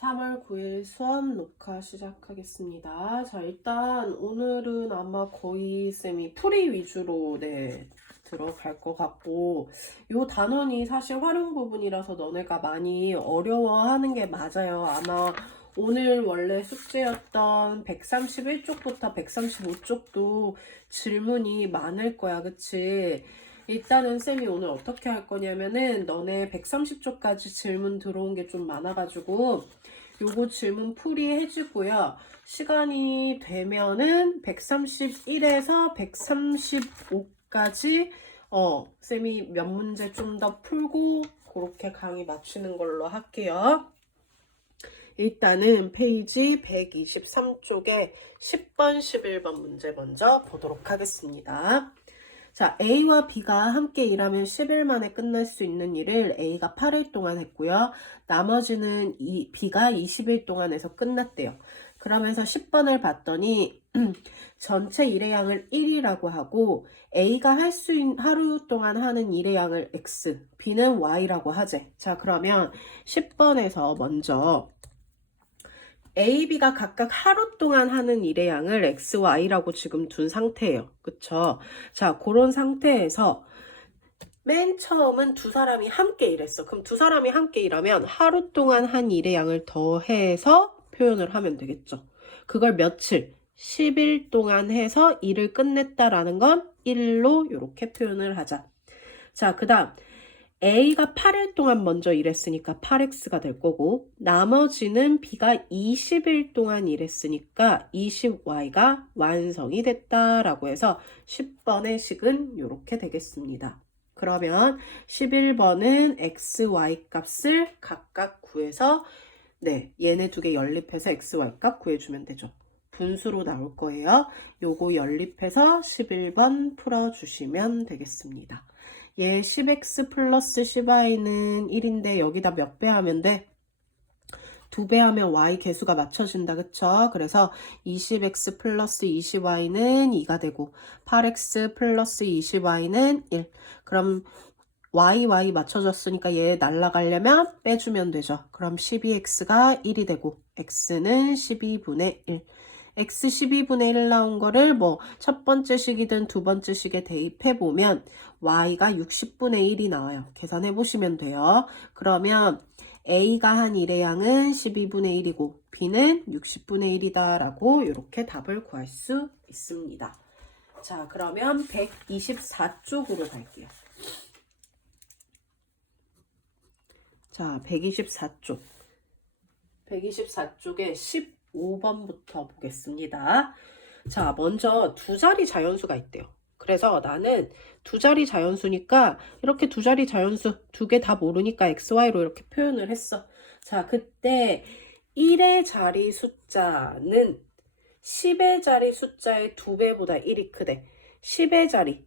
3월 9일 수업 녹화 시작하겠습니다. 자, 일단 오늘은 아마 거의 쌤이 풀이 위주로 들어갈 것 같고, 요 단원이 사실 활용 부분이라서 너네가 많이 어려워하는 게 맞아요. 아마 오늘 원래 숙제였던 131쪽부터 135쪽도 질문이 많을 거야, 그치? 일단은 쌤이 오늘 어떻게 할 거냐면은 너네 130쪽까지 질문 들어온 게 좀 많아가지고 요거 질문 풀이 해주고요. 시간이 되면은 131에서 135까지 쌤이 몇 문제 좀 더 풀고 그렇게 강의 마치는 걸로 할게요. 일단은 페이지 123쪽에 10번, 11번 문제 먼저 보도록 하겠습니다. 자, A와 B가 함께 일하면 10일 만에 끝날 수 있는 일을 A가 8일 동안 했고요. 나머지는 B가 20일 동안 해서 끝났대요. 그러면서 10번을 봤더니 전체 일의 양을 1이라고 하고 A가 할 수 있는 하루 동안 하는 일의 양을 X, B는 Y라고 하재. 자, 그러면 10번에서 먼저 A, B가 각각 하루 동안 하는 일의 양을 X, Y라고 지금 둔 상태예요. 그쵸? 자, 그런 상태에서 맨 처음은 두 사람이 함께 일했어. 그럼 두 사람이 함께 일하면 하루 동안 한 일의 양을 더해서 표현을 하면 되겠죠. 그걸 며칠, 10일 동안 해서 일을 끝냈다라는 건 1로 이렇게 표현을 하자. 자, 그 다음 A가 8일 동안 먼저 일했으니까 8X가 될 거고 나머지는 B가 20일 동안 일했으니까 20Y가 완성이 됐다라고 해서 10번의 식은 이렇게 되겠습니다. 그러면 11번은 X, Y 값을 각각 구해서 얘네 두 개 연립해서 X, Y 값 구해주면 되죠. 분수로 나올 거예요. 요거 연립해서 11번 풀어주시면 되겠습니다. 얘 10x 플러스 10y는 1인데 여기다 몇 배 하면 돼? 2배 하면 y 개수가 맞춰진다. 그쵸? 그래서 20x 플러스 20y는 2가 되고 8x 플러스 20y는 1. 그럼 y 맞춰졌으니까 얘 날라가려면 빼주면 되죠. 그럼 12x가 1이 되고 x는 12분의 1. x 12분의 1 나온 거를 뭐 첫 번째 식이든 두 번째 식에 대입해 보면 y가 60분의 1이 나와요. 계산해 보시면 돼요. 그러면 a가 한 일의 양은 12분의 1이고 b는 60분의 1이다 라고 이렇게 답을 구할 수 있습니다. 자, 그러면 124쪽으로 갈게요. 자, 124쪽. 124쪽에 15번부터 보겠습니다. 자, 먼저 두 자리 자연수가 있대요. 그래서 나는 두 자리 자연수니까 이렇게 두 자리 자연수 두 개 다 모르니까 XY로 이렇게 표현을 했어. 자, 그때 1의 자리 숫자는 10의 자리 숫자의 2배보다 1이 크대. 10의 자리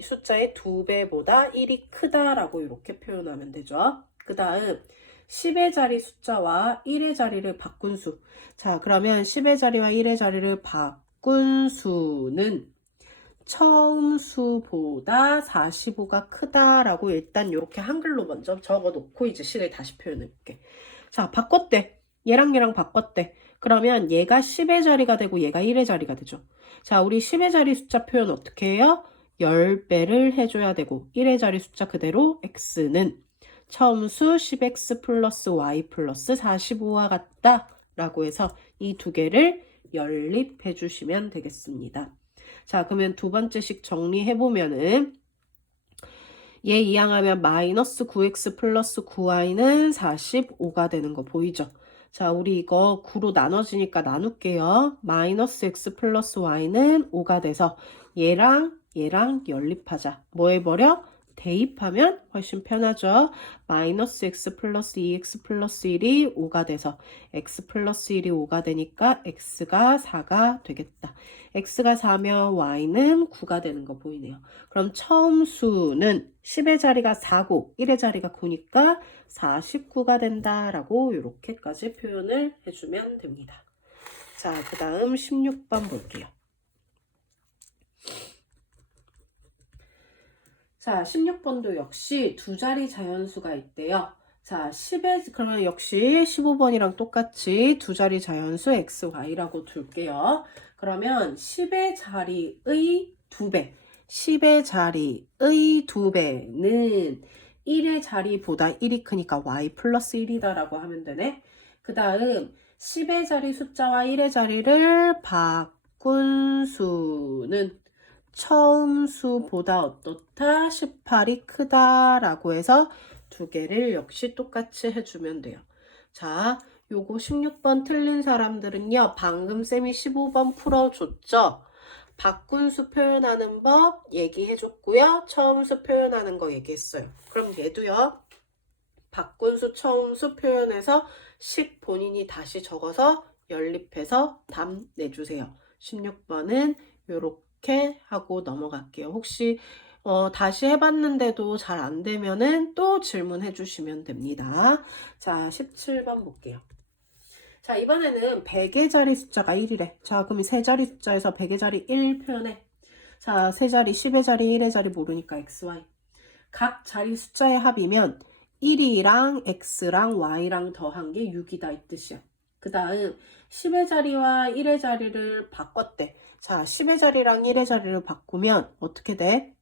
숫자의 2배보다 1이 크다라고 이렇게 표현하면 되죠. 그 다음 10의 자리 숫자와 1의 자리를 바꾼 수. 자, 그러면 10의 자리와 1의 자리를 바꾼 수는 처음 수보다 45가 크다라고 일단 이렇게 한글로 먼저 적어 놓고 이제 식을 다시 표현해 볼게. 자, 바꿨대. 얘랑 얘랑 바꿨대. 그러면 얘가 10의 자리가 되고 얘가 1의 자리가 되죠. 자, 우리 10의 자리 숫자 표현 어떻게 해요? 10배를 해줘야 되고 1의 자리 숫자 그대로 x는 처음 수 10x 플러스 y 플러스 45와 같다 라고 해서 이 두 개를 연립해 주시면 되겠습니다. 자, 그러면 두 번째식 정리해보면은 얘 이항하면 마이너스 9x 플러스 9y는 45가 되는 거 보이죠? 자, 우리 이거 9로 나눠지니까 나눌게요. 마이너스 x 플러스 y는 5가 돼서 얘랑 연립하자. 뭐 해버려? 대입하면 훨씬 편하죠. 마이너스 x 플러스 2x 플러스 1이 5가 돼서 x 플러스 1이 5가 되니까 x가 4가 되겠다. x가 4면 y는 9가 되는 거 보이네요. 그럼 처음 수는 10의 자리가 4고 1의 자리가 9니까 49가 된다라고 이렇게까지 표현을 해주면 됩니다. 자, 그 다음 16번 볼게요. 자, 16번도 역시 두 자리 자연수가 있대요. 자, 10의, 그러면 역시 15번이랑 똑같이 두 자리 자연수 x, y라고 둘게요. 그러면 10의 자리의 2배, 10의 자리의 2배는 1의 자리보다 1이 크니까 y 플러스 1이다라고 하면 되네. 그 다음 10의 자리 숫자와 1의 자리를 바꾼 수는 처음 수보다 어떻다? 18이 크다라고 해서 두 개를 역시 똑같이 해주면 돼요. 자, 요거 16번 틀린 사람들은요, 방금 쌤이 15번 풀어줬죠? 바꾼 수 표현하는 법 얘기해줬고요. 처음 수 표현하는 거 얘기했어요. 그럼 얘도요, 바꾼 수 처음 수 표현해서 식 본인이 다시 적어서 연립해서 답 내주세요. 16번은 요렇게 하고 넘어갈게요. 혹시 다시 해봤는데도 잘 안 되면은 또 질문해 주시면 됩니다. 자, 17번 볼게요. 자, 이번에는 100의 자리 숫자가 1이래. 자, 그럼 세 자리 숫자에서 100의 자리 1 표현해. 자, 세 자리, 10의 자리, 1의 자리 모르니까 x, y. 각 자리 숫자의 합이면 1이랑 x랑 y랑 더한 게 6이다 이 뜻이야. 그 다음 10의 자리와 1의 자리를 바꿨대. 자, 10의 자리랑 1의 자리를 바꾸면 어떻게 돼?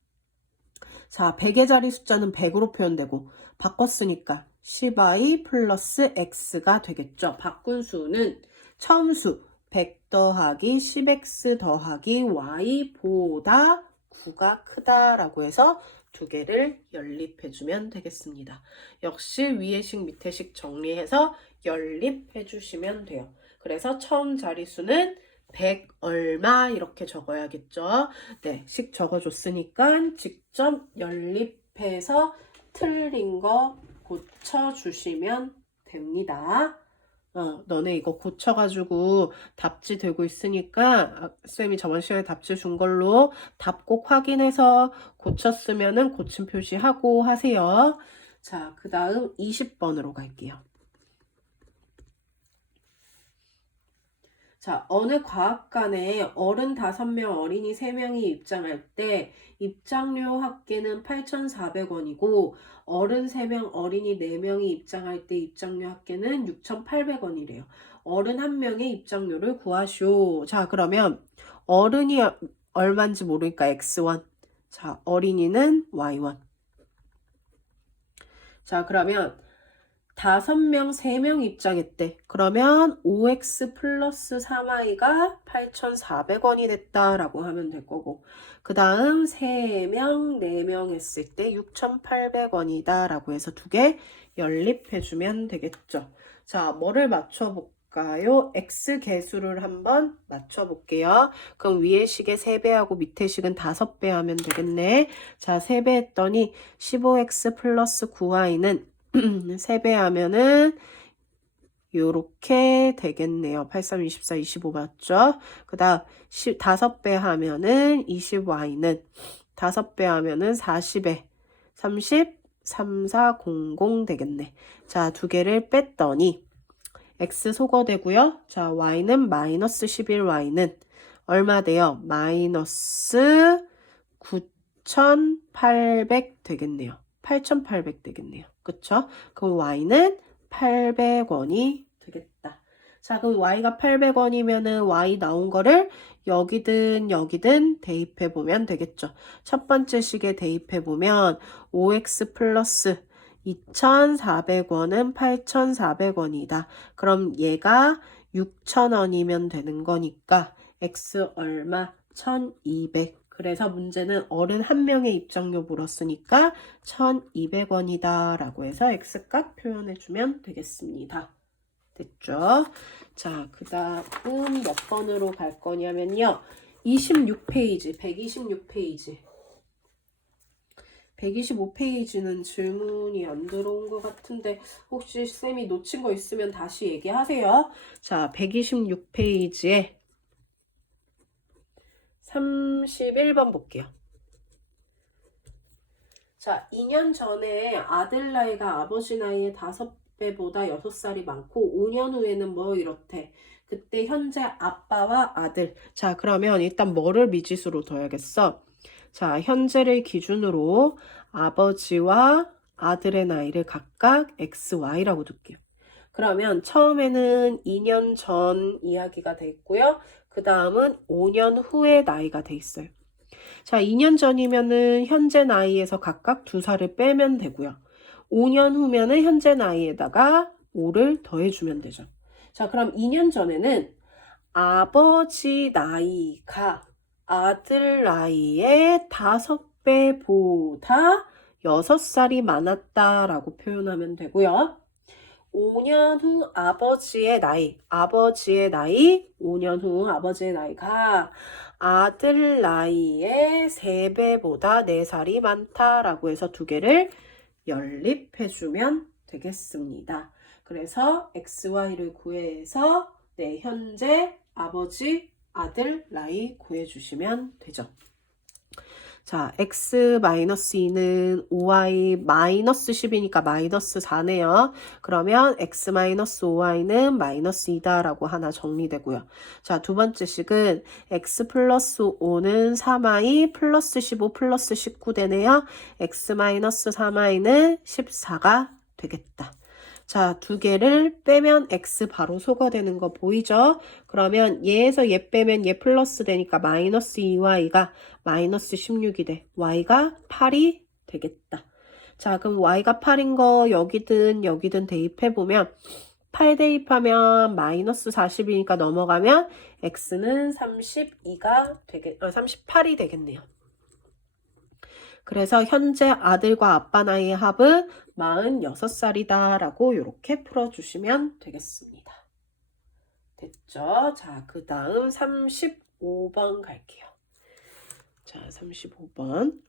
자, 100의 자리 숫자는 100으로 표현되고 바꿨으니까 10y 플러스 x가 되겠죠. 바꾼 수는 처음 수 100 더하기 10x 더하기 y보다 9가 크다라고 해서 두 개를 연립해주면 되겠습니다. 역시 위에 식 밑에 식 정리해서 연립해주시면 돼요. 그래서 처음 자리수는 100 얼마 이렇게 적어야겠죠. 네, 식 적어줬으니까 직접 연립해서 틀린 거 고쳐주시면 됩니다. 너네 이거 고쳐가지고 답지 되고 있으니까 쌤이 저번 시간에 답지 준 걸로 답 꼭 확인해서 고쳤으면은 고침 표시하고 하세요. 자, 그 다음 20번으로 갈게요. 자, 어느 과학관에 어른 5명, 어린이 3명이 입장할 때 입장료 합계는 8,400원이고 어른 3명, 어린이 4명이 입장할 때 입장료 합계는 6,800원이래요. 어른 1명의 입장료를 구하시오. 자, 그러면 어른이 얼마인지 모르니까 x1. 자, 어린이는 y1. 자, 그러면 5명, 3명 입장했대. 그러면 5x 플러스 3y가 8,400원이 됐다라고 하면 될 거고 그 다음 3명, 4명 했을 때 6,800원이다 라고 해서 두 개 연립해주면 되겠죠. 자, 뭐를 맞춰볼까요? x 개수를 한번 맞춰볼게요. 그럼 위에 식의 3배하고 밑에 식은 5배 하면 되겠네. 자, 3배 했더니 15x 플러스 9y는 3배 하면은 요렇게 되겠네요. 83, 24, 25 맞죠? 그 다음 5배 하면은 20y는 5배 하면은 40에 30, 3, 4, 0, 0 되겠네. 자, 두 개를 뺐더니 x 소거되고요. 자, y는 마이너스 11y는 얼마 돼요? 마이너스 9,800 되겠네요. 8,800 되겠네요. 그쵸? 그럼 y는 800원이 되겠다. 자, 그럼 y가 800원이면은 y 나온 거를 여기든 여기든 대입해 보면 되겠죠. 첫 번째 식에 대입해 보면 5x 플러스 2,400원은 8,400원이다. 그럼 얘가 6,000원이면 되는 거니까 x 얼마? 1,200. 그래서 문제는 어른 1명의 입장료 물었으니까 1,200원이다 라고 해서 x값 표현해주면 되겠습니다. 됐죠? 자, 그 다음 몇 번으로 갈 거냐면요. 26페이지, 126페이지. 125페이지는 질문이 안 들어온 것 같은데 혹시 쌤이 놓친 거 있으면 다시 얘기하세요. 자, 126페이지에 31번 볼게요. 자, 2년 전에 아들 나이가 아버지 나이의 5배보다 6살이 많고 5년 후에는 뭐 이렇대. 그때 현재 아빠와 아들. 자, 그러면 일단 뭐를 미지수로 둬야겠어? 자, 현재를 기준으로 아버지와 아들의 나이를 각각 XY라고 둘게요. 그러면 처음에는 2년 전 이야기가 돼 있고요. 그 다음은 5년 후의 나이가 돼 있어요. 자, 2년 전이면은 현재 나이에서 각각 2살을 빼면 되고요. 5년 후면은 현재 나이에다가 5를 더해주면 되죠. 자, 그럼 2년 전에는 아버지 나이가 아들 나이의 5배보다 6살이 많았다라고 표현하면 되고요. 5년 후 아버지의 나이, 5년 후 아버지의 나이가 아들 나이의 3배보다 4살이 많다라고 해서 두 개를 연립해주면 되겠습니다. 그래서 XY를 구해서 현재 아버지, 아들 나이 구해주시면 되죠. 자, x-2는 5y 마이너스 10이니까 마이너스 4네요. 그러면 x-5y는 마이너스 2다 라고 하나 정리되고요. 자, 두 번째 식은 x 플러스 5는 3y 플러스 15 플러스 19 되네요. x-3y는 14가 되겠다. 자, 두 개를 빼면 x 바로 소거되는 거 보이죠? 그러면 얘에서 얘 빼면 얘 플러스 되니까 마이너스 2y가 마이너스 16이 돼. y가 8이 되겠다. 자, 그럼 y가 8인 거 여기든 대입해보면 8 대입하면 마이너스 40이니까 넘어가면 x는 38이 되겠네요. 그래서 현재 아들과 아빠 나이의 합은 46살이다 라고 이렇게 풀어주시면 되겠습니다. 됐죠? 자, 그 다음 35번 갈게요. 자, 35번.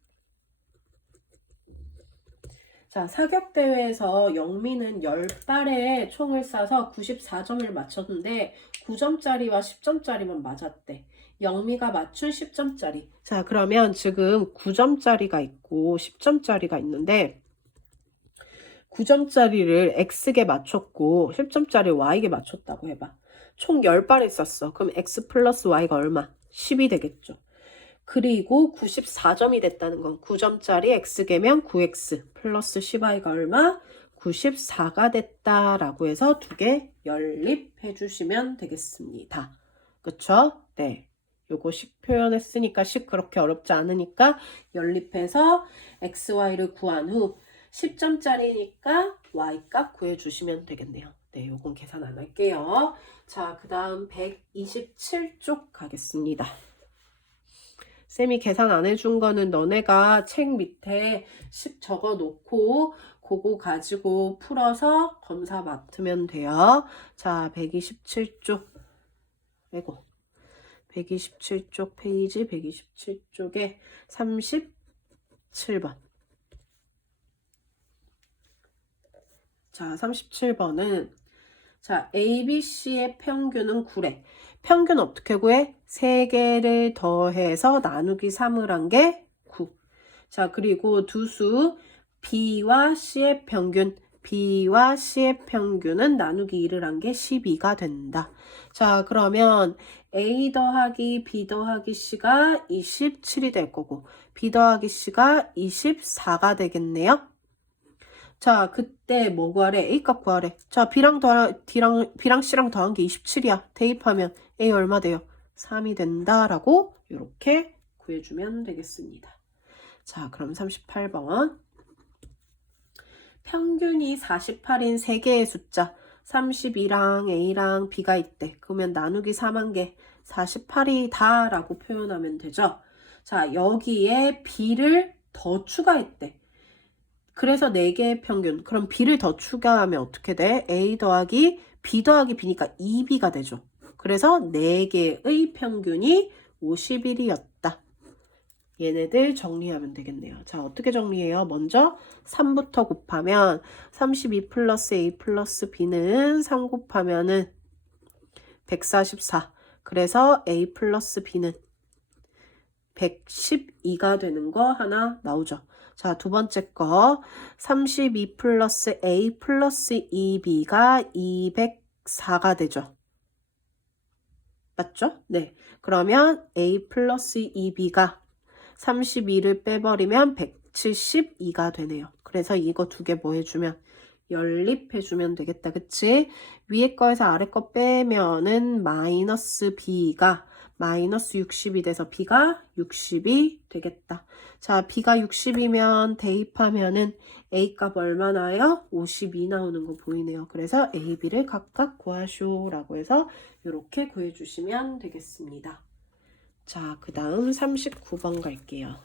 자, 사격대회에서 영미는 10발의 총을 쏴서 94점을 맞췄는데 9점짜리와 10점짜리만 맞았대. 영미가 맞춘 10점짜리. 자, 그러면 지금 9점짜리가 있고 10점짜리가 있는데 9점짜리를 X게 맞췄고 10점짜리 Y게 맞췄다고 해봐. 총 10발을 쐈어. 그럼 X 플러스 Y가 얼마? 10이 되겠죠. 그리고 94점이 됐다는 건 9점짜리 X개면 9X 플러스 10Y가 얼마? 94가 됐다라고 해서 두 개 연립해 주시면 되겠습니다. 그쵸? 네. 요거 식 표현했으니까 식 그렇게 어렵지 않으니까 연립해서 XY를 구한 후 10점짜리니까 Y값 구해주시면 되겠네요. 네, 요건 계산 안 할게요. 자, 그 다음 127쪽 가겠습니다. 쌤이 계산 안 해준 거는 너네가 책 밑에 10 적어 놓고 그거 가지고 풀어서 검사 맡으면 돼요. 자, 127쪽. 아이고. 127쪽 페이지 127쪽에 37번. 자, 37번은 자, ABC의 평균은 9래. 평균 어떻게 구해? 3개를 더해서 나누기 3을 한 게 9. 자, 그리고 두 수 B와 C의 평균. B와 C의 평균은 나누기 2를 한 게 12가 된다. 자, 그러면 A 더하기 B 더하기 C가 27이 될 거고 B 더하기 C가 24가 되겠네요. 자, 그때 뭐 구하래? A값 구하래. 자, B랑 C랑 더한 게 27이야. 대입하면 A 얼마 돼요? 3이 된다라고 이렇게 구해주면 되겠습니다. 자, 그럼 38번. 평균이 48인 3개의 숫자 32랑 A랑 B가 있대. 그러면 나누기 3한 게 48이다 라고 표현하면 되죠. 자, 여기에 B를 더 추가했대. 그래서 4개의 평균. 그럼 B를 더 추가하면 어떻게 돼? A 더하기 B 더하기 B니까 2B가 되죠. 그래서 4개의 평균이 51이었다. 얘네들 정리하면 되겠네요. 자, 어떻게 정리해요? 먼저 3부터 곱하면 32 플러스 A 플러스 B는 3 곱하면은 144. 그래서 A 플러스 B는 112가 되는 거 하나 나오죠. 자, 두 번째 거 32 플러스 A 플러스 2B가 204가 되죠. 맞죠? 네. 그러면 A 플러스 2B가 32를 빼버리면 172가 되네요. 그래서 이거 두 개 뭐 해주면 연립해주면 되겠다. 그치? 위에 거에서 아래 거 빼면은 마이너스 b가 마이너스 60이 돼서 b가 60이 되겠다. 자, b가 60이면 대입하면은 a 값 얼마나요? 52 나오는 거 보이네요. 그래서 a, b를 각각 구하쇼 라고 해서 이렇게 구해주시면 되겠습니다. 자, 그 다음 39번 갈게요.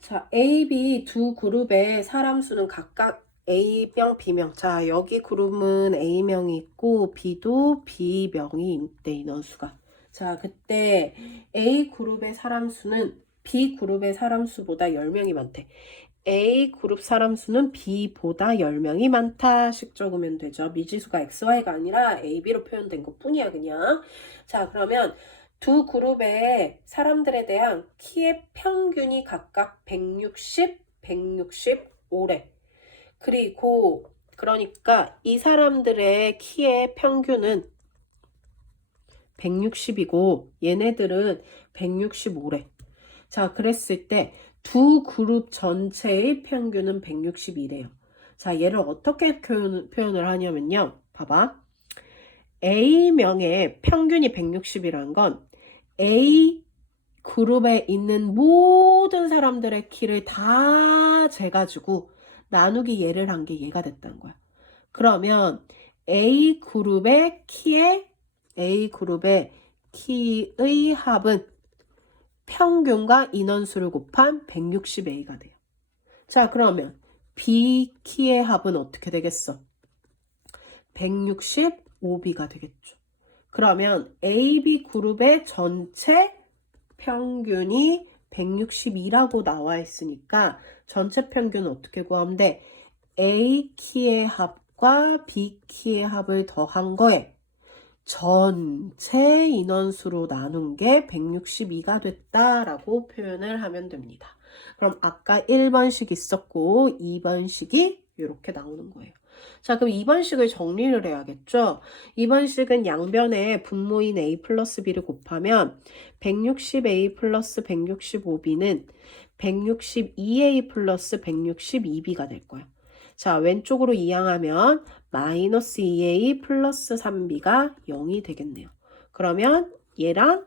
자, A, B 두 그룹의 사람 수는 각각 A명, B명. 자, 여기 그룹은 A명이 있고 B도 B명이 있대, 인원수가. 자, 그때 A 그룹의 사람 수는 B 그룹의 사람 수보다 10명이 많대. A 그룹 사람 수는 B보다 10명이 많다 식 적으면 되죠. 미지수가 XY가 아니라 A, B로 표현된 것 뿐이야, 그냥. 자, 그러면 두 그룹의 사람들에 대한 키의 평균이 각각 160, 165래. 그리고 그러니까 이 사람들의 키의 평균은 160이고 얘네들은 165래. 자, 그랬을 때 두 그룹 전체의 평균은 160이래요. 자, 얘를 어떻게 표현을 하냐면요. 봐봐. A명의 평균이 160이란 건 A 그룹에 있는 모든 사람들의 키를 다 재가지고 나누기 얘를 한 게 얘가 됐다는 거야. 그러면 A 그룹의 키의 합은 평균과 인원수를 곱한 160A가 돼요. 자, 그러면 B 키의 합은 어떻게 되겠어? 165B가 되겠죠. 그러면 AB 그룹의 전체 평균이 162라고 나와 있으니까 전체 평균은 어떻게 구하면 돼? A 키의 합과 B 키의 합을 더한 거에 전체 인원수로 나눈 게 162가 됐다라고 표현을 하면 됩니다. 그럼 아까 1번식 있었고 2번식이 이렇게 나오는 거예요. 자, 그럼 2번식을 정리를 해야겠죠? 2번식은 양변에 분모인 A 플러스 B를 곱하면 160A 플러스 165B는 162A 플러스 162B가 될 거예요. 자, 왼쪽으로 이항하면 마이너스 2A 플러스 3B가 0이 되겠네요. 그러면 얘랑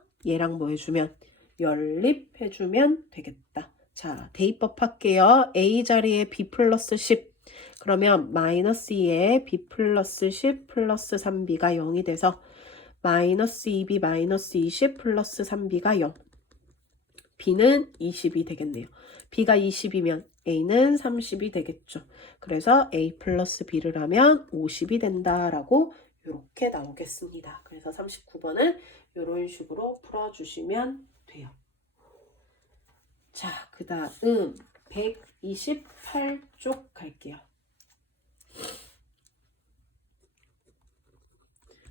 뭐 해주면 연립해주면 되겠다. 자, 대입법 할게요. A 자리에 B 플러스 10. 그러면 마이너스 2에 B 플러스 10 플러스 3B가 0이 돼서 마이너스 2B 마이너스 20 플러스 3B가 0. B는 20이 되겠네요. B가 20이면 A는 30이 되겠죠. 그래서 A 플러스 B를 하면 50이 된다라고 이렇게 나오겠습니다. 그래서 39번은 이런 식으로 풀어주시면 돼요. 자, 그 다음 128쪽 갈게요.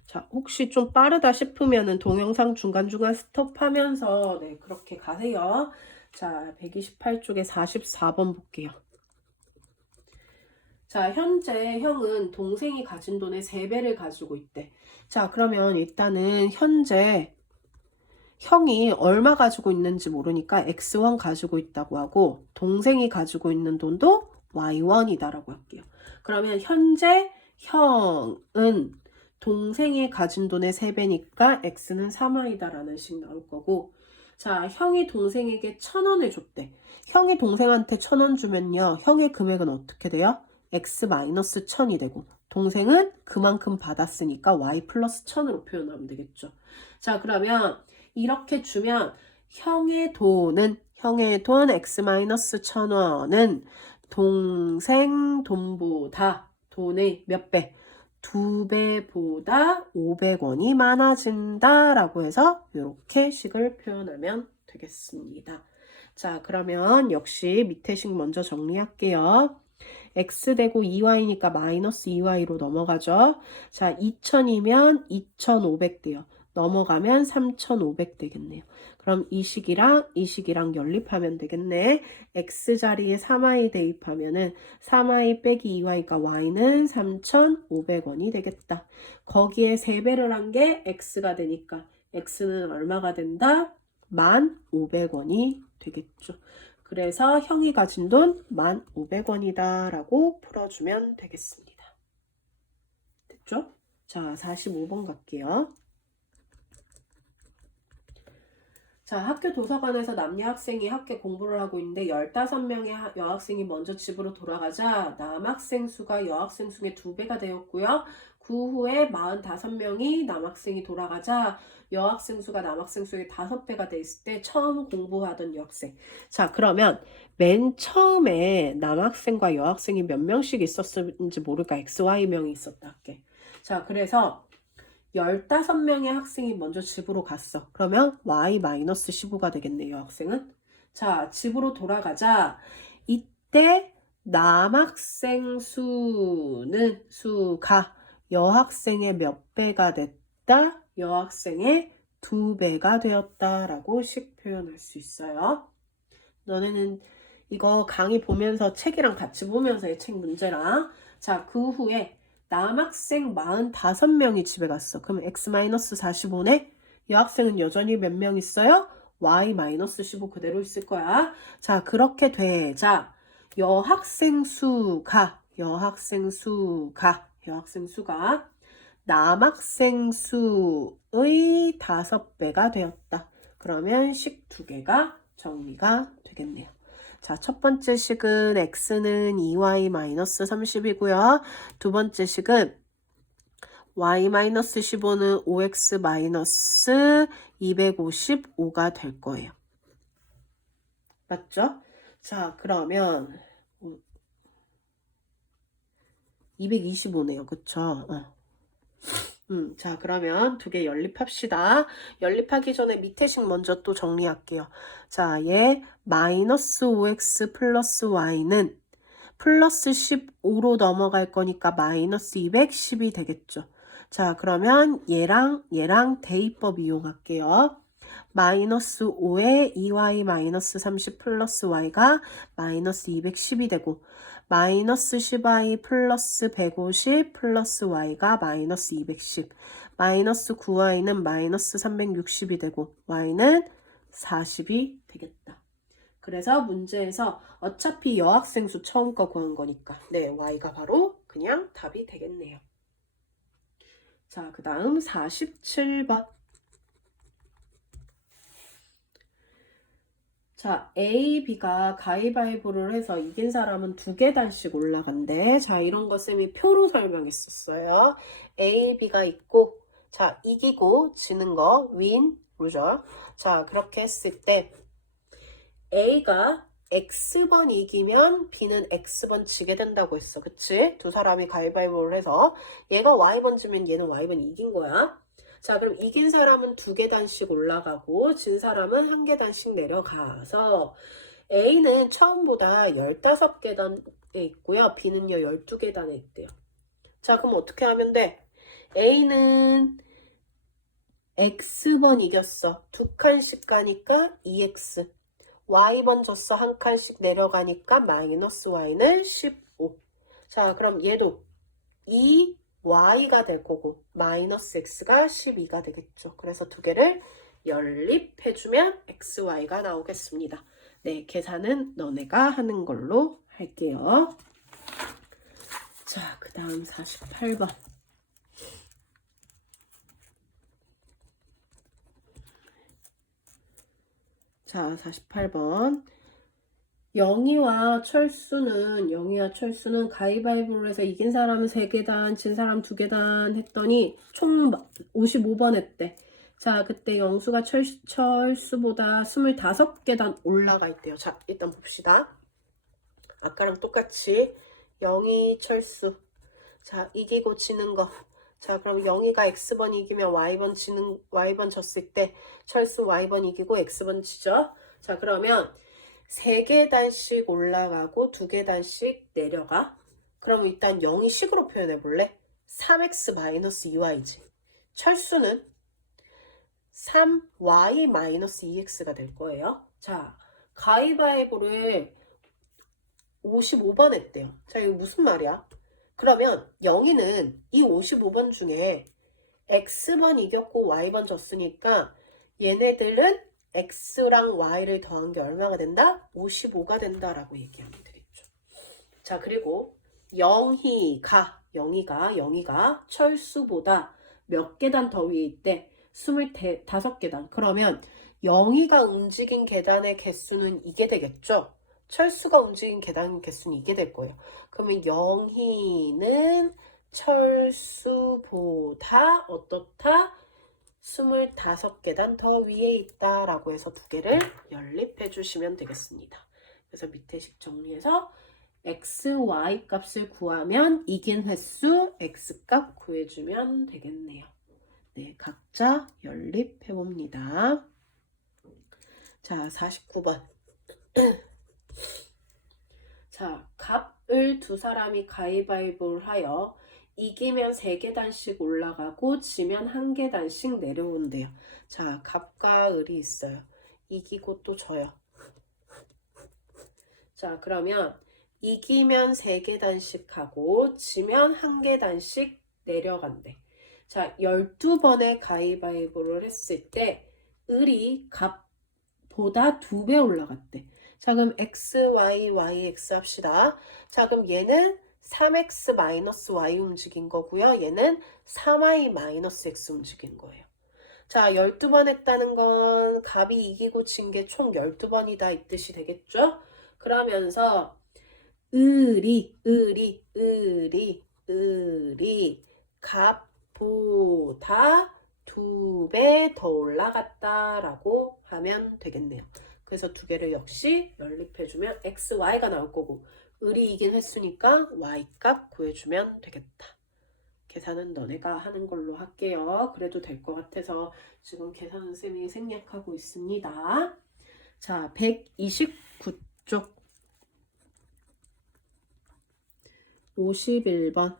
자, 혹시 좀 빠르다 싶으면은 동영상 중간중간 스톱하면서 네, 그렇게 가세요. 자, 128쪽에 44번 볼게요. 자, 현재 형은 동생이 가진 돈의 3배를 가지고 있대. 자, 그러면 일단은 현재 형이 얼마 가지고 있는지 모르니까 X1 가지고 있다고 하고 동생이 가지고 있는 돈도 Y1이다라고 할게요. 그러면 현재 형은 동생이 가진 돈의 3배니까 X는 3Y다라는 식 나올 거고, 자, 형이 동생에게 1,000원을 줬대. 형이 동생한테 1,000원 주면요, 형의 금액은 어떻게 돼요? X-1000이 되고, 동생은 그만큼 받았으니까 Y 플러스 1000으로 표현하면 되겠죠. 자, 그러면 이렇게 주면 형의 돈 X-1000원은 동생 돈보다 돈의 몇 배? 2배보다 500원이 많아진다 라고 해서 이렇게 식을 표현하면 되겠습니다. 자, 그러면 역시 밑에 식 먼저 정리할게요. X 되고 2Y니까 마이너스 2Y로 넘어가죠. 자, 2000이면 2500 돼요. 넘어가면 3500 되겠네요. 그럼 이 식이랑 연립하면 되겠네. X자리에 3Y 대입하면은 3Y 빼기 2Y가 Y는 3500원이 되겠다. 거기에 3배를 한 게 X가 되니까 x는 얼마가 된다? 15,500원이 되겠죠. 그래서 형이 가진 돈 15,500원이다 라고 풀어주면 되겠습니다. 됐죠? 자, 45번 갈게요. 자, 학교 도서관에서 남녀 학생이 함께 공부를 하고 있는데 15명의 여학생이 먼저 집으로 돌아가자 남학생 수가 여학생 수의 2배가 되었고요. 그 후에 45명이 남학생이 돌아가자 여학생 수가 남학생 수의 5배가 됐을 때 처음 공부하던 여학생. 자, 그러면 맨 처음에 남학생과 여학생이 몇 명씩 있었는지 모를까? X, Y명이 있었다 할게. 자, 그래서 15명의 학생이 먼저 집으로 갔어. 그러면 Y-15가 되겠네요, 학생은. 자, 집으로 돌아가자. 이때 남학생 수가 여학생의 몇 배가 됐다? 여학생의 2배가 되었다라고 식 표현할 수 있어요. 너네는 이거 강의 보면서 책이랑 같이 보면서 이 책 문제랑 자, 그 후에 남학생 45명이 집에 갔어. 그럼 X-45네? 여학생은 여전히 몇 명 있어요? Y-15 그대로 있을 거야. 자, 그렇게 되자 여학생 수가 남학생 수의 5배가 되었다. 그러면 식 2개가 정리가 되겠네요. 자, 첫 번째 식은 x는 2y-30이고요. 두 번째 식은 y-15는 5x-255가 될 거예요. 맞죠? 자, 그러면 225네요. 그쵸? 자, 그러면 2개 연립합시다. 연립하기 전에 밑에 식 먼저 또 정리할게요. 자, 얘 마이너스 5x 플러스 y는 플러스 15로 넘어갈 거니까 마이너스 210이 되겠죠. 자, 그러면 얘랑 대입법 이용할게요. 마이너스 5에 2y 마이너스 30 플러스 y가 마이너스 210이 되고 마이너스 10y 플러스 150 플러스 y가 마이너스 210 마이너스 9y는 마이너스 360이 되고 y는 40이 되겠다. 그래서 문제에서 어차피 여학생 수 처음 거 구한 거니까 네, y가 바로 그냥 답이 되겠네요. 자, 그 다음 47번. 자, A, B가 가위바위보를 해서 이긴 사람은 2계단씩 올라간대. 자, 이런 거 쌤이 표로 설명했었어요. A, B가 있고, 자, 이기고 지는 거, win, loser. 자, 그렇게 했을 때 A가 X번 이기면 B는 X번 지게 된다고 했어. 그치? 두 사람이 가위바위보를 해서 얘가 Y번 지면 얘는 Y번 이긴 거야. 자, 그럼 이긴 사람은 2계단씩 올라가고 진 사람은 1계단씩 내려가서 A는 처음보다 15계단에 있고요. B는요 12계단에 있대요. 자, 그럼 어떻게 하면 돼? A는 X번 이겼어. 2칸씩 가니까 2X. Y번 졌어. 1칸씩 내려가니까 마이너스 Y는 15. 자, 그럼 얘도 2Y가 될 거고 마이너스 X가 12가 되겠죠. 그래서 2개를 연립해주면 XY가 나오겠습니다. 네, 계산은 너네가 하는 걸로 할게요. 자, 그 다음 48번. 자, 48번. 영희와 철수는 가위바위보를 해서 이긴 사람은 3계단, 진 사람 2계단 했더니 총 55번 했대. 자, 그때 영수가 철수보다 25계단 올라가 있대요. 자, 일단 봅시다. 아까랑 똑같이 영희, 철수. 자, 이기고 지는 거. 자, 그럼 영희가 X번 이기면 Y번 졌을 때 철수 Y번 이기고 X번 지죠? 자, 그러면 3계단씩 올라가고 2계단씩 내려가. 그럼 일단 0이 식으로 표현해 볼래? 3x-2y지. 철수는 3y-2x가 될 거예요. 자, 가위바위보를 55번 했대요. 자, 이거 무슨 말이야? 그러면 0이는 이 55번 중에 x번 이겼고 y번 졌으니까 얘네들은 x랑 y를 더한 게 얼마가 된다? 55가 된다라고 얘기하면 되겠죠. 자, 그리고 영희가 철수보다 몇 계단 더 위에 있대? 25계단. 그러면 영희가 움직인 계단의 개수는 이게 되겠죠? 철수가 움직인 계단 개수는 이게 될 거예요. 그러면 영희는 철수보다 어떻다? 25계단 더 위에 있다 라고 해서 두 개를 연립해 주시면 되겠습니다. 그래서 밑에 식 정리해서 x, y 값을 구하면 이긴 횟수 x 값 구해주면 되겠네요. 네, 각자 연립해 봅니다. 자, 49번. 자, 값을 두 사람이 가위바위보를 하여 이기면 3계단씩 올라가고 지면 1계단씩 내려온대요. 자, 값과 을이 있어요. 이기고 또 져요. 자, 그러면 이기면 3계단씩 하고 지면 1계단씩 내려간대. 자, 12번의 가위바위보를 했을 때 을이 값보다 2배 올라갔대. 자, 그럼 x, y, y, x 합시다. 자, 그럼 얘는 3x 마이너스 y 움직인 거고요. 얘는 3y 마이너스 x 움직인 거예요. 자, 12번 했다는 건 값이 이기고 진 게 총 12번이다 이 뜻이 되겠죠? 그러면서 을이 값보다 2배 더 올라갔다라고 하면 되겠네요. 그래서 두 개를 역시 연립해주면 x, y가 나올 거고 을이 이긴 횟수니까 y 값 구해주면 되겠다. 계산은 너네가 하는 걸로 할게요. 그래도 될 것 같아서 지금 계산은 쌤이 생략하고 있습니다. 자, 129쪽 51번.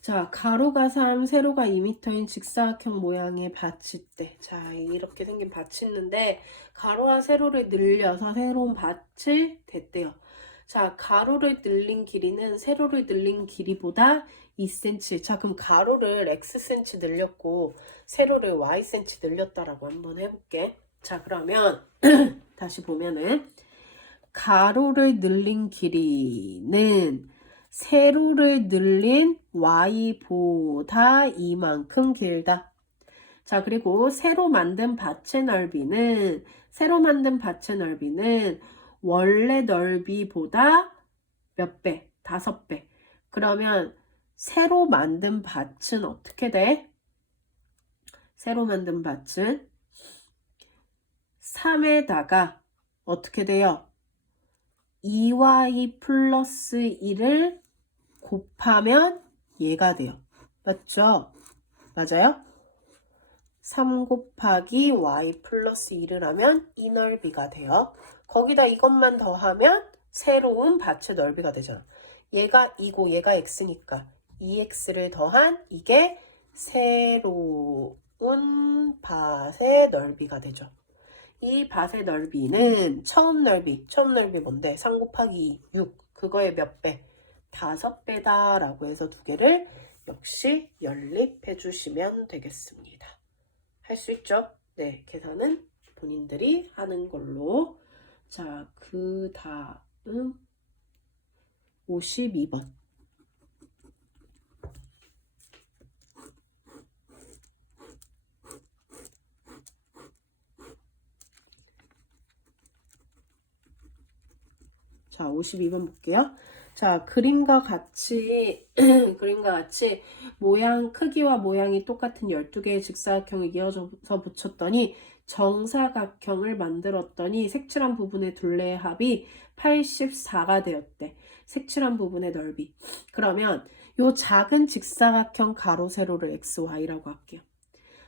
자, 가로가 3, 세로가 2m인 직사각형 모양의 밭이 있대. 자, 이렇게 생긴 밭이 있는데 가로와 세로를 늘려서 새로운 밭이 됐대요. 자, 가로를 늘린 길이는 세로를 늘린 길이보다 2cm. 자, 그럼 가로를 xcm 늘렸고 세로를 ycm 늘렸다라고 한번 해볼게. 자, 그러면 다시 보면은 가로를 늘린 길이는 세로를 늘린 y보다 이만큼 길다. 자, 그리고 새로 만든 밭의 넓이는 원래 넓이보다 몇 배? 5배. 그러면 새로 만든 밭은 어떻게 돼? 새로 만든 밭은 3에다가 어떻게 돼요? 2y 플러스 1을 곱하면 얘가 돼요. 맞죠? 맞아요? 3 곱하기 y 플러스 1을 하면 이 넓이가 돼요. 거기다 이것만 더하면 새로운 밭의 넓이가 되잖아. 얘가 2고 얘가 x니까 2x를 더한 이게 새로운 밭의 넓이가 되죠. 이 밭의 넓이는 처음 넓이 뭔데? 3 곱하기 2, 6. 그거의 몇 배? 5배다 라고 해서 두 개를 역시 연립해 주시면 되겠습니다. 할 수 있죠? 네, 계산은 본인들이 하는 걸로. 자, 그 다음 52번. 자, 52번 볼게요. 자, 그림과 같이 모양 크기와 모양이 똑같은 12개의 직사각형을 이어져서 붙였더니 정사각형을 만들었더니 색칠한 부분의 둘레의 합이 84가 되었대. 색칠한 부분의 넓이. 그러면 요 작은 직사각형 가로 세로를 XY라고 할게요.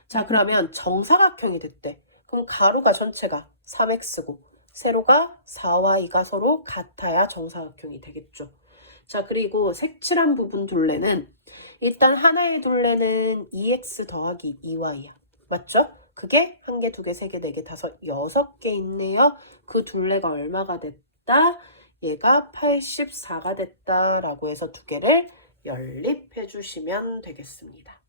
자, 그러면 정사각형이 됐대. 그럼 가로가 전체가 3X고 세로가 4y가 서로 같아야 정사각형이 되겠죠. 자, 그리고 색칠한 부분 둘레는 일단 하나의 둘레는 2x 더하기 2y야. 맞죠? 그게 1개, 2개, 3개, 4개, 5, 6개 있네요. 그 둘레가 얼마가 됐다? 얘가 84가 됐다라고 해서 2개를 연립해 주시면 되겠습니다.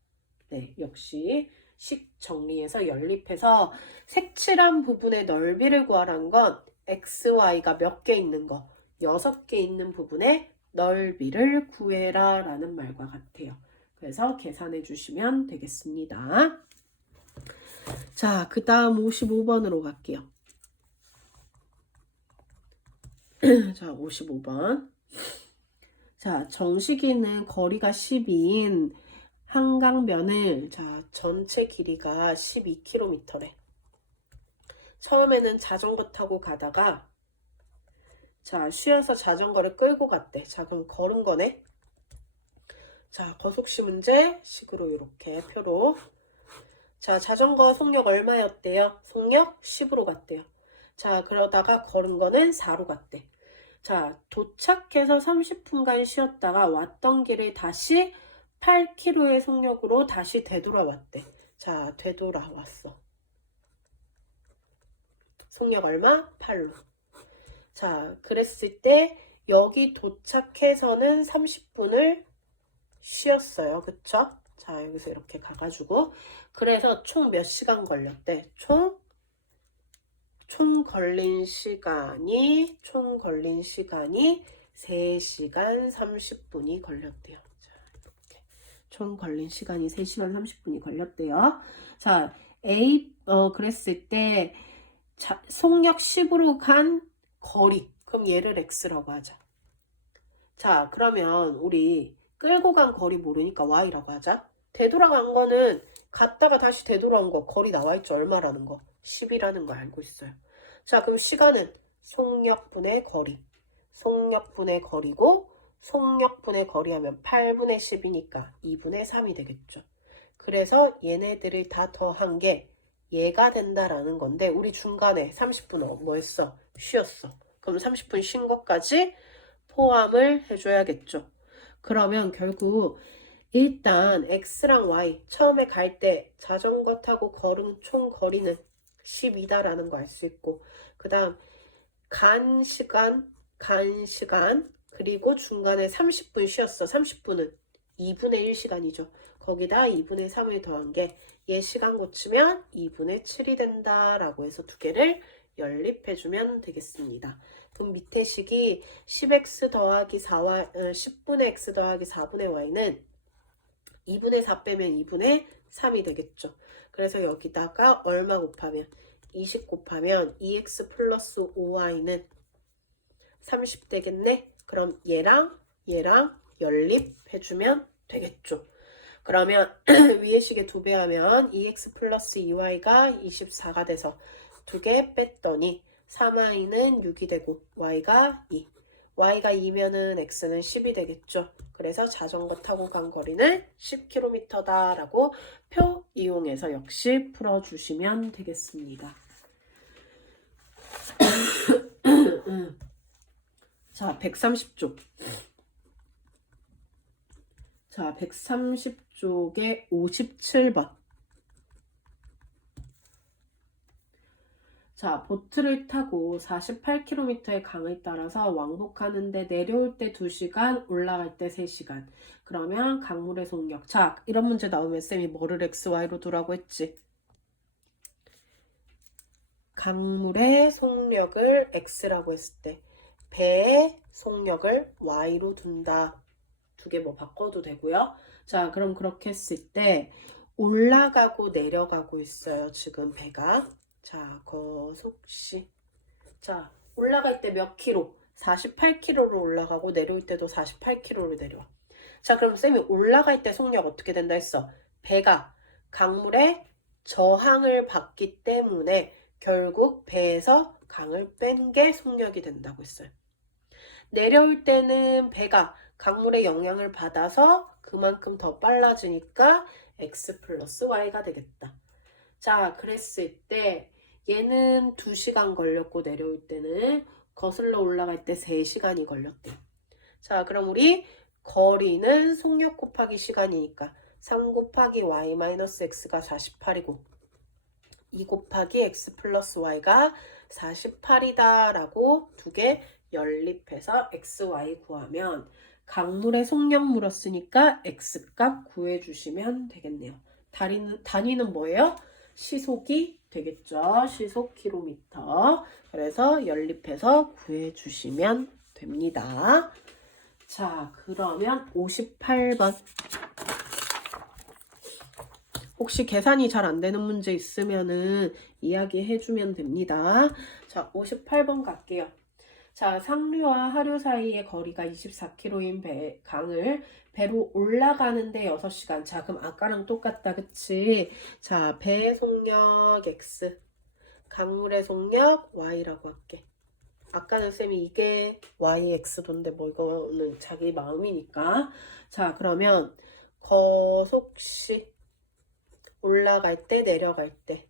네, 역시 식 정리해서 연립해서 색칠한 부분의 넓이를 구하란 건 XY가 몇 개 있는 거, 6개 있는 부분의 넓이를 구해라 라는 말과 같아요. 그래서 계산해 주시면 되겠습니다. 자, 그 다음 55번으로 갈게요. 자, 55번. 자, 정식이는 거리가 12인 한강변을, 자, 전체 길이가 12km래. 처음에는 자전거 타고 가다가, 자, 쉬어서 자전거를 끌고 갔대. 자, 그럼 걸은 거네. 자, 거속시 문제 식으로 이렇게 표로. 자, 자전거 속력 얼마였대요? 속력 10으로 갔대요. 자, 그러다가 걸은 거는 4로 갔대. 자, 도착해서 30분간 쉬었다가 왔던 길을 다시 8km의 속력으로 다시 되돌아왔대. 자, 되돌아왔어. 속력 얼마? 8로. 자, 그랬을 때 여기 도착해서는 30분을 쉬었어요. 그쵸? 자, 여기서 이렇게 가가지고 그래서 총 몇 시간 걸렸대? 총 걸린 시간이 3시간 30분이 걸렸대요. 자, 이렇게 총 걸린 시간이 3시간 30분이 걸렸대요. 자, 그랬을 때 자, 속력 10으로 간 거리, 그럼 얘를 x라고 하자. 자, 그러면 우리 끌고 간 거리 모르니까 y라고 하자. 되돌아간 거는 갔다가 다시 되돌아온 거 거리 나와있죠. 얼마라는 거? 10이라는 거 알고 있어요. 자, 그럼 시간은 속력분의 거리. 속력분의 거리고 속력분의 거리 하면 8분의 10이니까 2분의 3이 되겠죠. 그래서 얘네들을 다 더한 게 얘가 된다라는 건데 우리 중간에 30분 뭐 했어? 쉬었어. 그럼 30분 쉰 것까지 포함을 해줘야겠죠. 그러면 결국 일단 X랑 Y 처음에 갈 때 자전거 타고 걸은 총 거리는 12다라는 거 알 수 있고 그 다음 간 시간 그리고 중간에 30분 쉬었어. 30분은 2분의 1시간이죠. 거기다 2분의 3을 더한 게 얘 시간 고치면 2분의 7이 된다라고 해서 2개를 연립해주면 되겠습니다. 그럼 밑에 식이 10x 더하기 4y, 10분의 x 더하기 4분의 y는 2분의 4 빼면 2분의 3이 되겠죠. 그래서 여기다가 얼마 곱하면 20 곱하면 2x 플러스 5y는 30 되겠네. 그럼 얘랑 연립해주면 되겠죠. 그러면 위에 식에 2배 하면 2x 플러스 2y가 24가 돼서 2개 뺐더니 3y는 6이 되고 y가 2. y가 2면은 x는 10이 되겠죠. 그래서 자전거 타고 간 거리는 10km다 라고 표 이용해서 역시 풀어주시면 되겠습니다. 자, 130쪽. 자, 130쪽에 57번. 자, 보트를 타고 48km의 강을 따라서 왕복하는데 내려올 때 2시간, 올라갈 때 3시간. 그러면 강물의 속력. 자, 이런 문제 나오면 쌤이 뭐를 XY로 두라고 했지? 강물의 속력을 X라고 했을 때 배의 속력을 Y로 둔다. 2개 뭐 바꿔도 되고요. 자, 그럼 그렇게 했을 때 올라가고 내려가고 있어요. 지금 배가. 자, 거속시. 자, 올라갈 때 몇 킬로? 48km로 올라가고 내려올 때도 48km로 내려와. 자, 그럼 쌤이 올라갈 때 속력 어떻게 된다 했어? 배가 강물의 저항을 받기 때문에 결국 배에서 강을 뺀 게 속력이 된다고 했어요. 내려올 때는 배가 강물의 영향을 받아서 그만큼 더 빨라지니까 x 플러스 y가 되겠다. 자, 그랬을 때 얘는 2시간 걸렸고 내려올 때는 거슬러 올라갈 때 3시간이 걸렸대. 자, 그럼 우리 거리는 속력 곱하기 시간이니까 3 곱하기 y 마이너스 x가 48이고 2 곱하기 x 플러스 y가 48이다 라고 두 개 연립해서 xy 구하면 강물의 속력 물었으니까 x값 구해주시면 되겠네요. 단위는 뭐예요? 시속이 되겠죠. 시속 킬로미터. 그래서 연립해서 구해주시면 됩니다. 자, 그러면 58번. 혹시 계산이 잘 안 되는 문제 있으면은 이야기해주면 됩니다. 자, 58번 갈게요. 자, 상류와 하류 사이의 거리가 24km인 강을 배로 올라가는데 6시간. 자, 그럼 아까랑 똑같다, 그치? 자, 배의 속력 x, 강물의 속력 y라고 할게. 아까는 쌤이 이게 yx도인데 뭐 이거는 자기 마음이니까. 자, 그러면 거속시 올라갈 때 내려갈 때.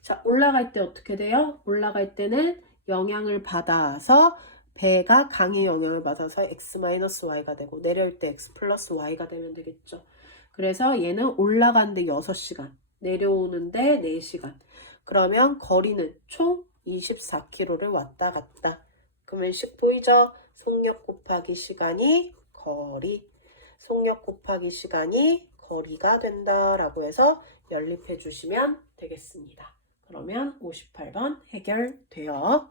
자, 올라갈 때 어떻게 돼요? 올라갈 때는 영향을 받아서 배가 강의 영향을 받아서 x-y가 되고 내려올 때 x 플러스 y가 되면 되겠죠. 그래서 얘는 올라가는데 6시간, 내려오는데 4시간. 그러면 거리는 총 24km를 왔다 갔다. 그러면 식 보이죠? 속력 곱하기 시간이 거리, 속력 곱하기 시간이 거리가 된다라고 해서 연립해 주시면 되겠습니다. 그러면 58번 해결돼요.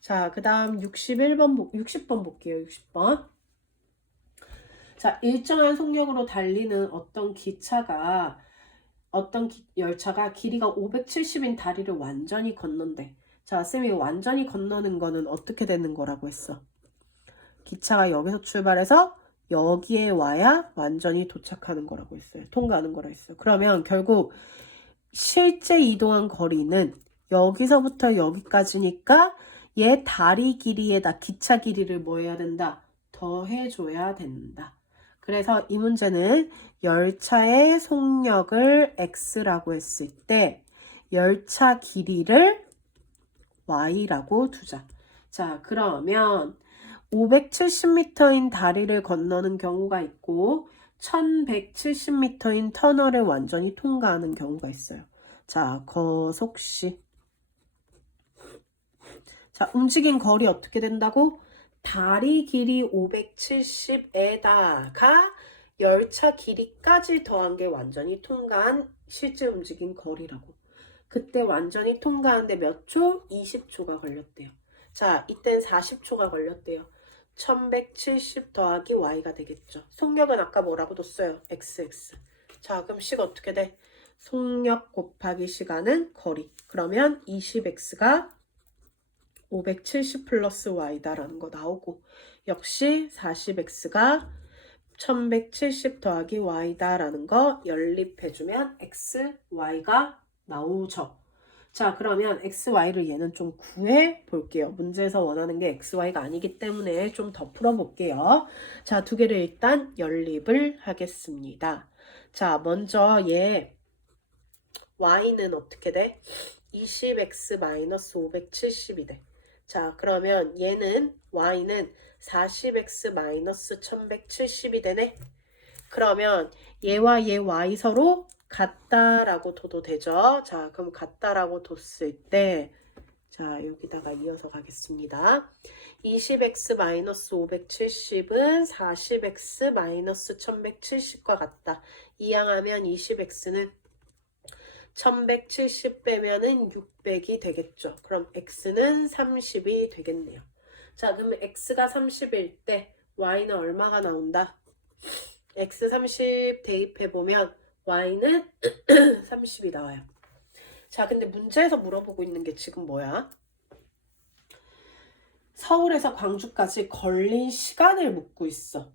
자, 그 다음 60번 볼게요. 60번. 자, 일정한 속력으로 달리는 열차가 길이가 570인 다리를 완전히 건넌대. 자, 쌤이 완전히 건너는 거는 어떻게 되는 거라고 했어? 기차가 여기서 출발해서 여기에 와야 완전히 도착하는 거라고 했어요. 통과하는 거라 했어요. 그러면 결국 실제 이동한 거리는 여기서부터 여기까지니까 얘 다리 길이에다 기차 길이를 뭐 해야 된다? 더해줘야 된다. 그래서 이 문제는 열차의 속력을 x라고 했을 때 열차 길이를 y라고 두자. 자, 그러면 570m인 다리를 건너는 경우가 있고 1170m인 터널을 완전히 통과하는 경우가 있어요. 자, 거속시. 자, 움직인 거리 어떻게 된다고? 다리 길이 570에다가 열차 길이까지 더한 게 완전히 통과한 실제 움직인 거리라고. 그때 완전히 통과하는데 몇 초? 20초가 걸렸대요. 자, 이땐 40초가 걸렸대요. 1170 더하기 y가 되겠죠. 속력은 아까 뭐라고 뒀어요? xx. 자, 그럼 식 어떻게 돼? 속력 곱하기 시간은 거리. 그러면 20x가 570 플러스 y다라는 거 나오고, 역시 40x가 1170 더하기 y다라는 거 연립해주면 x, y가 나오죠. 자, 그러면 xy를 얘는 좀 구해 볼게요. 문제에서 원하는 게 xy가 아니기 때문에 좀 더 풀어볼게요. 자, 두 개를 일단 연립을 하겠습니다. 자, 먼저 얘 y는 어떻게 돼? 20x-570이 돼. 자, 그러면 얘는 y는 40x-1170이 되네. 그러면 얘와 얘 y 서로 같다라고 둬도 되죠. 자, 그럼 같다라고 뒀을 때, 자, 여기다가 이어서 가겠습니다. 20x-570은 40x-1170과 같다. 이항하면 20x는 1170 빼면은 600이 되겠죠. 그럼 x는 30이 되겠네요. 자, 그러면 x가 30일 때 y는 얼마가 나온다? x 30 대입해보면 y는 30이 나와요. 자, 근데 문제에서 물어보고 있는 게 지금 뭐야? 서울에서 광주까지 걸린 시간을 묻고 있어.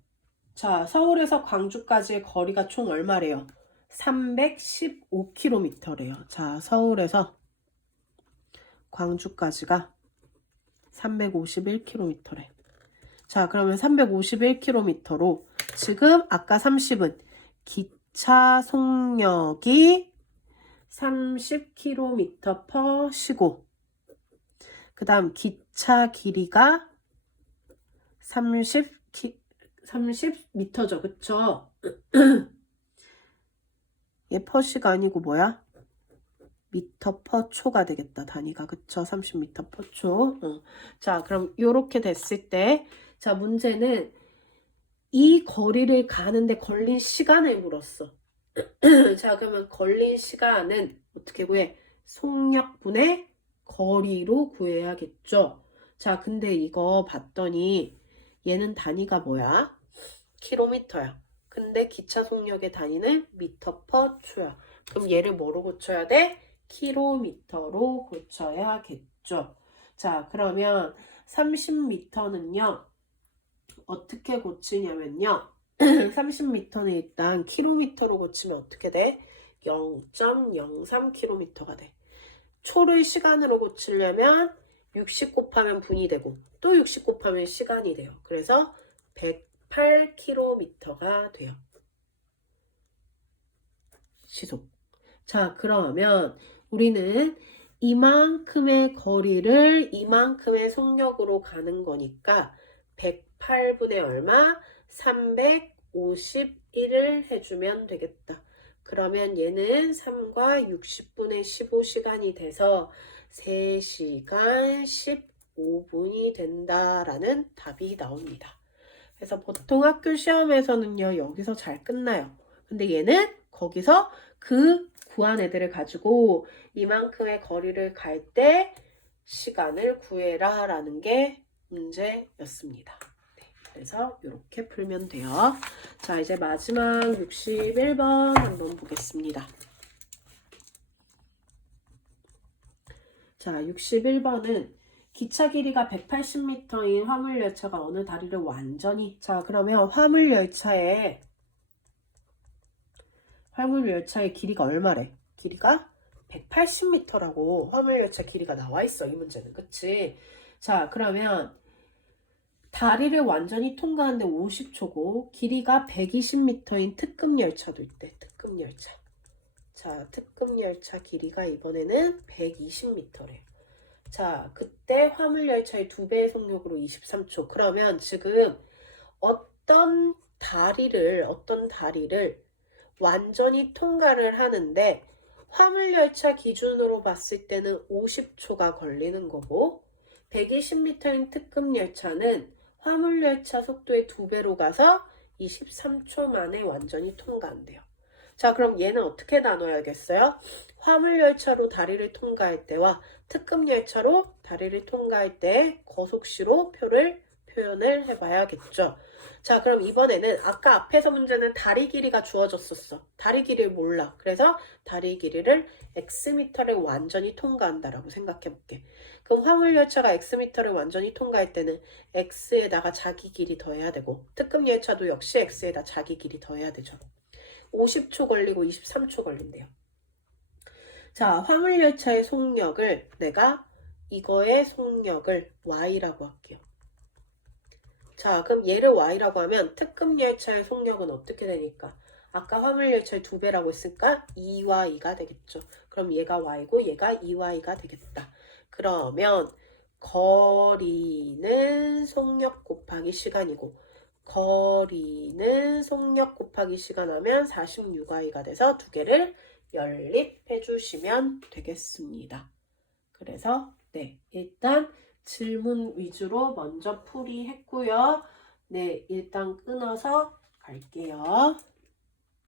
자, 서울에서 광주까지의 거리가 총 얼마래요? 315km래요. 자, 서울에서 광주까지가 351km래. 자, 그러면 351km로 지금 아까 30은 기차 속력이 30km/시고 그 다음 기차 길이가 30m죠. 그쵸? 얘 퍼시가 아니고 뭐야? 미터 퍼 초가 되겠다. 단위가. 그쵸? 30m 퍼 초. 자, 그럼 요렇게 됐을 때, 자, 문제는 이 거리를 가는데 걸린 시간을 물었어. 자, 그러면 걸린 시간은 어떻게 구해? 속력분의 거리로 구해야겠죠. 자, 근데 이거 봤더니 얘는 단위가 뭐야? 킬로미터야. 근데 기차 속력의 단위는 미터 퍼 초야. 그럼 얘를 뭐로 고쳐야 돼? 킬로미터로 고쳐야겠죠. 자, 그러면 30m는요. 어떻게 고치냐면요. 30m는 일단 킬로미터로 고치면 어떻게 돼? 0.03km가 돼. 초를 시간으로 고치려면 60 곱하면 분이 되고 또 60 곱하면 시간이 돼요. 그래서 108km가 돼요. 시속. 자, 그러면 우리는 이만큼의 거리를 이만큼의 속력으로 가는 거니까 108분의 얼마? 351을 해주면 되겠다. 그러면 얘는 3과 60분의 15시간이 돼서 3시간 15분이 된다라는 답이 나옵니다. 그래서 보통 학교 시험에서는요, 여기서 잘 끝나요. 근데 얘는 거기서 그 구한 애들을 가지고 이만큼의 거리를 갈 때 시간을 구해라 라는 게 문제였습니다. 네, 그래서 이렇게 풀면 돼요. 자, 이제 마지막 61번 한번 보겠습니다. 자, 61번은 기차 길이가 180m인 화물열차가 어느 다리를 완전히, 자, 그러면 화물열차의 길이가 얼마래? 길이가 180m라고 화물열차 길이가 나와 있어. 이 문제는. 그치? 자, 그러면 다리를 완전히 통과하는데 50초고 길이가 120m인 특급열차도 있대. 특급열차. 자, 특급열차 길이가 이번에는 120m래. 자, 그때 화물열차의 2배의 속력으로 23초. 그러면 지금 어떤 다리를 완전히 통과를 하는데 화물열차 기준으로 봤을 때는 50초가 걸리는 거고 120m인 특급열차는 화물열차 속도의 2배로 가서 23초 만에 완전히 통과한대요. 자, 그럼 얘는 어떻게 나눠야겠어요? 화물열차로 다리를 통과할 때와 특급열차로 다리를 통과할 때 거속시로 표현을 해봐야겠죠. 자, 그럼 이번에는 아까 앞에서 문제는 다리 길이가 주어졌었어. 다리 길이를 몰라. 그래서 다리 길이를 X미터를 완전히 통과한다라고 생각해볼게. 그럼 화물열차가 X미터를 완전히 통과할 때는 X에다가 자기 길이 더해야 되고 특급열차도 역시 X에다 자기 길이 더해야 되죠. 50초 걸리고 23초 걸린대요. 자, 화물열차의 속력을 내가 이거의 속력을 Y라고 할게요. 자, 그럼 얘를 Y라고 하면 특급열차의 속력은 어떻게 되니까? 아까 화물열차의 2배라고 했으니까 2Y가 되겠죠. 그럼 얘가 Y고 얘가 2Y가 되겠다. 그러면 거리는 속력 곱하기 시간이고 거리는 속력 곱하기 시간 하면 46Y가 돼서 두 개를 연립해 주시면 되겠습니다. 그래서 네, 일단 질문 위주로 먼저 풀이했고요. 네, 일단 끊어서 갈게요.